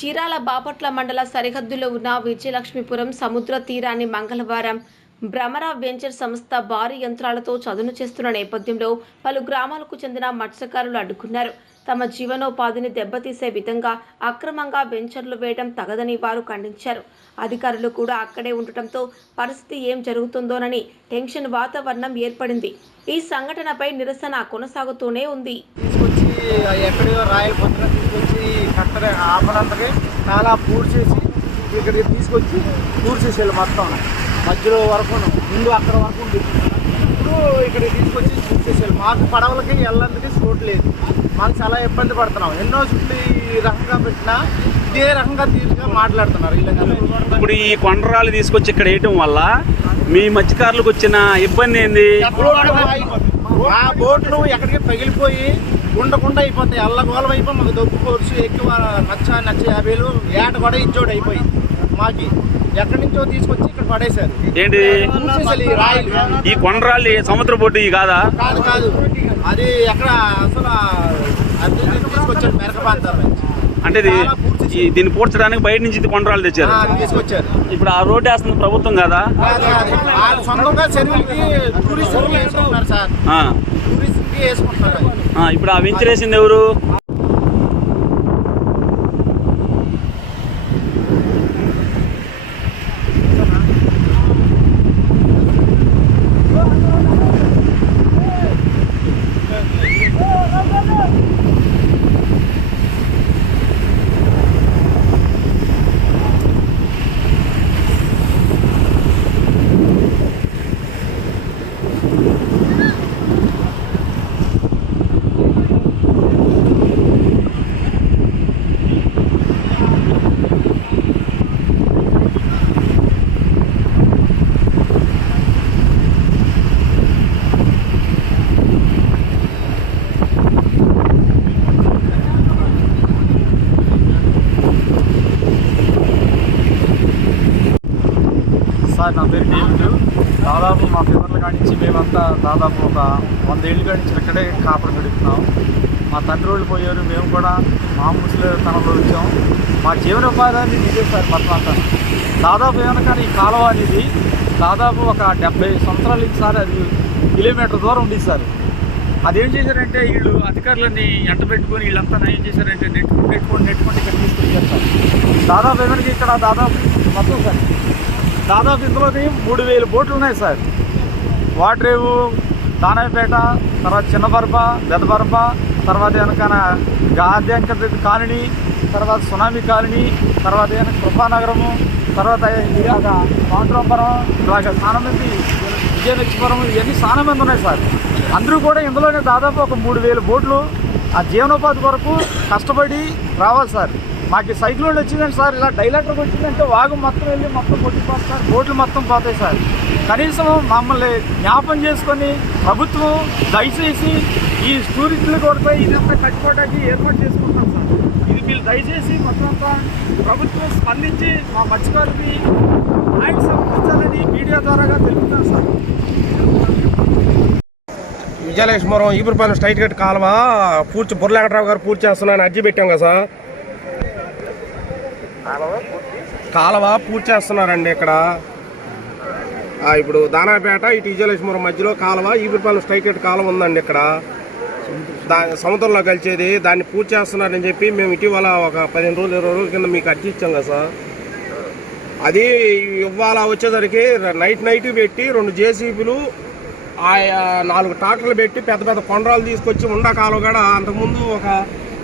చీరాల బాపట్ల మండల సరిహద్దులో ఉన్న విజయలక్ష్మీపురం సముద్ర తీరాన్ని మంగళవారం భ్రమర వెంచర్ సంస్థ భారీ యంత్రాలతో చదును చేస్తున్న నేపథ్యంలో పలు గ్రామాలకు చెందిన మత్స్యకారులు అడ్డుకున్నారు. తమ జీవనోపాధిని దెబ్బతీసే విధంగా అక్రమంగా వెంచర్లు వేయడం తగదని వారు ఖండించారు. అధికారులు కూడా అక్కడే ఉండటంతో పరిస్థితి ఏం జరుగుతుందోనని టెన్షన్ వాతావరణం ఏర్పడింది. ఈ సంఘటనపై నిరసన కొనసాగుతూనే ఉంది. తీసుకొచ్చి ఎక్కడో రాయల పత్రం తీసుకొచ్చి కట్టర ఆపనంతకి చాలా పూడ్చేసి ఇక్కడికి తీసుకొచ్చి పూడ్చేసేయాలి మొత్తం మధ్యలో వరకు ముందు అక్కడ వరకు ఉంది. ఇప్పుడు ఇక్కడికి తీసుకొచ్చి పూడ్చేసేయాలి మాకు పడవలకి వెళ్ళడానికి చోటు లేదు. మాకు చాలా ఇబ్బంది పడుతున్నాం. ఎన్నో చుట్టూ ఈ రకంగా పెట్టినా ఇదే రకంగా తీరుగా మాట్లాడుతున్నారు ఇప్పుడు ఈ కొండరాలు తీసుకొచ్చి ఇక్కడ వేయటం వల్ల మీ మత్స్యకారులకు వచ్చిన ఇబ్బంది ఏంది. ఆ బోట్లు ఎక్కడికి పగిలిపోయి ఉండకుండా అయిపోతాయి. అల్లగోలం అయిపోయి మాకు దొబ్బు కోర్సు ఎక్కువ నచ్చ నచ్చ యాభైలు ఏట కూడా ఇచ్చోడు అయిపోయి. మాకి ఎక్కడి నుంచో తీసుకొచ్చి ఇక్కడ పడేశారు. ఏంటి? ఈ రాయిలు. ఈ కొండరాళ్ళు సముద్ర బొడ్డు ఈ కాదా? కాదు కాదు. అది ఎక్కడ అసలు అది తీసుకొచ్చారు మెరక ప్రాంతాల నుంచి. అంటే ఈ దీన్ని పూడ్చడానికి బయట నుంచి కొండరాళ్ళు తెచ్చారు. ఇప్పుడు ఆ రోడ్డు వేస్తుంది ప్రభుత్వం కదా? ఇప్పుడు ఆ వెంచరేసింది ఎవరు? నా పేరు డేవిడ్. దాదాపు మా పిల్లల కాడించి నుంచి మేమంతా దాదాపు ఒక వంద ఏళ్ళు కాడించి నుంచి ఇక్కడే కాపురం గడుపుతున్నాం. మా తండ్రి వాళ్ళు పోయారు మేము కూడా మా ముసలితనంలో వచ్చాం. మా జీవనోపాధాన్ని ఇదే సార్ మొత్తం అంతా దాదాపు ఏమన్నా ఈ కాలువ అనేది దాదాపు ఒక డెబ్బై సంవత్సరాలు నుంచి సార్ అది కిలోమీటర్ దూరం ఉంది సార్. అదేం చేశారంటే వీళ్ళు అధికారులని ఎంట పెట్టుకొని వీళ్ళంతా ఏం చేశారంటే నెట్ నెట్టుకొని నెట్టుకొని ఇక్కడ తీసుకొచ్చారు సార్. దాదాపు ఎవరికి ఇక్కడ దాదాపు మొత్తం సార్. దాదాపు ఇందులోని మూడు వేలు బోట్లు ఉన్నాయి సార్. వాటరేవు దానాయపేట తర్వాత చిన్నపరప పెద్దబర్బ తర్వాత వెనకన గాద్యాంక కాలనీ తర్వాత సునామీ కాలనీ తర్వాత ఏమైనా కృపానగరము తర్వాత ఇలాగ పాండ్రోపురం ఇలాగ చాలా మంది విజయనక్షపురం ఇవన్నీ చాలా మంది ఉన్నాయి సార్. అందరూ కూడా ఇందులోనే దాదాపు ఒక మూడు వేల బోట్లు ఆ జీవనోపాధి కొరకు కష్టపడి రావాలి సార్. మాకు సైక్లోన్ వచ్చిందండి సార్ ఇలా డైలాటర్కి వచ్చిందంటే వాగు మొత్తం వెళ్ళి మొత్తం కొట్టిపోతుంది సార్. బోట్లు మొత్తం పోతాయి సార్. కనీసం మమ్మల్ని జ్ఞాపం చేసుకొని ప్రభుత్వం దయచేసి ఈ టూరిస్టులు కొరపై ఇదంతా కట్టుకోవడానికి ఏర్పాటు చేసుకుంటాం సార్. ఇది మీరు దయచేసి మొత్తం అంతా ప్రభుత్వం స్పందించి మా మత్స్యకారులకి ఆయన సమకూర్చాలని మీడియా ద్వారాగా తెలుపుతాం sir. Vijayalakshmipuram Eepurapalem straight cut కాలువ పూర్తి బుర్రలేకట్రావు గారు పూర్తి చేస్తున్నాను అర్జీ పెట్టాం కదా సార్. కాలువ పూర్తి? చేస్తున్నారండి ఇక్కడ. ఇప్పుడు దానాపేట ఇటు విజయలక్ష్మీపురం మధ్యలో కాలువ ఈపురపాలెం స్ట్రైట్ కట్ కాలువ ఉందండి ఇక్కడ. దా సముద్రంలో కలిసేది దాన్ని పూర్తి చేస్తున్నారని చెప్పి మేము ఇటీవల ఒక పదిహేను రోజులు ఇరవై రోజుల కింద మీకు అర్జీ ఇచ్చాం కదా సార్. అది ఇవాళ వచ్చేసరికి నైట్ నైట్ పెట్టి రెండు జేసీబీలు ఆయా నాలుగు ట్రాక్టర్లు పెట్టి పెద్ద పెద్ద కొండరాలు తీసుకొచ్చి ఉండ కాలువ కూడా అంతకుముందు ఒక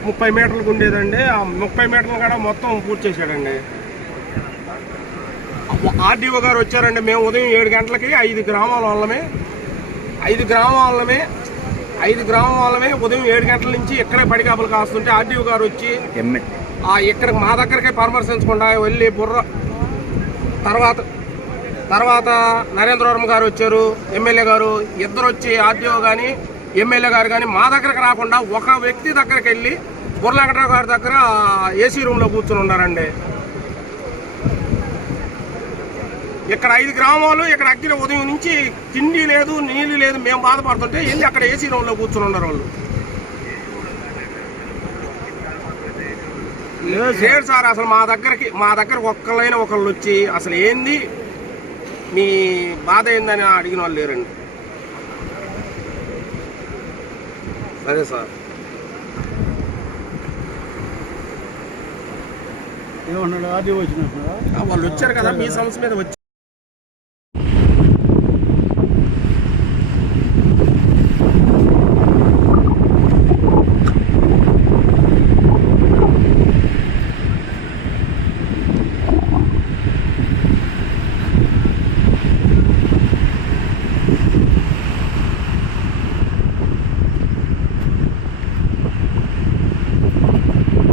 ముప్పై మీటర్లకు ఉండేదండి ఆ ముప్పై మీటర్లు కూడా మొత్తం పూర్తి చేశాడండి. ఆర్డీఓ గారు వచ్చారండి. మేము ఉదయం ఏడు గంటలకి ఐదు గ్రామాల వాళ్ళమే ఐదు గ్రామాల వాళ్ళమే ఐదు గ్రామం వాళ్ళమే ఉదయం ఏడు గంటల నుంచి ఇక్కడే పడికాపులు కాస్తుంటే ఆర్డీఓ గారు వచ్చి ఆ ఇక్కడ మా దగ్గరకే పరామర్శించకుండా వెళ్ళి బుర్ర తర్వాత తర్వాత నరేంద్రవరం గారు వచ్చారు ఎమ్మెల్యే గారు ఇద్దరు వచ్చి ఆర్డీఓ కానీ ఎమ్మెల్యే గారు కానీ మా దగ్గరకు రాకుండా ఒక వ్యక్తి దగ్గరికి వెళ్ళి బుర్రలంకటరావు గారి దగ్గర ఏసీ రూమ్లో కూర్చుని ఉన్నారండి. ఇక్కడ ఐదు గ్రామాలు ఇక్కడ అగ్గిన ఉదయం నుంచి తిండి లేదు నీళ్ళు లేదు మేము బాధపడుతుంటే వెళ్ళి అక్కడ ఏసీ రూమ్లో కూర్చుని ఉన్నారు వాళ్ళు. లేదు. సార్ అసలు మా దగ్గరకి మా దగ్గరకు ఒక్కళ్ళైనా ఒకళ్ళు వచ్చి అసలు ఏంది? మీ బాధ ఏందని అడిగిన వాళ్ళు లేరండి. సరే సార్. ఏమన్నాడు? ఆర్డీ వచ్చినట్టున్నారా వాళ్ళు వచ్చారు కదా మీ సమస్య మీద వచ్చి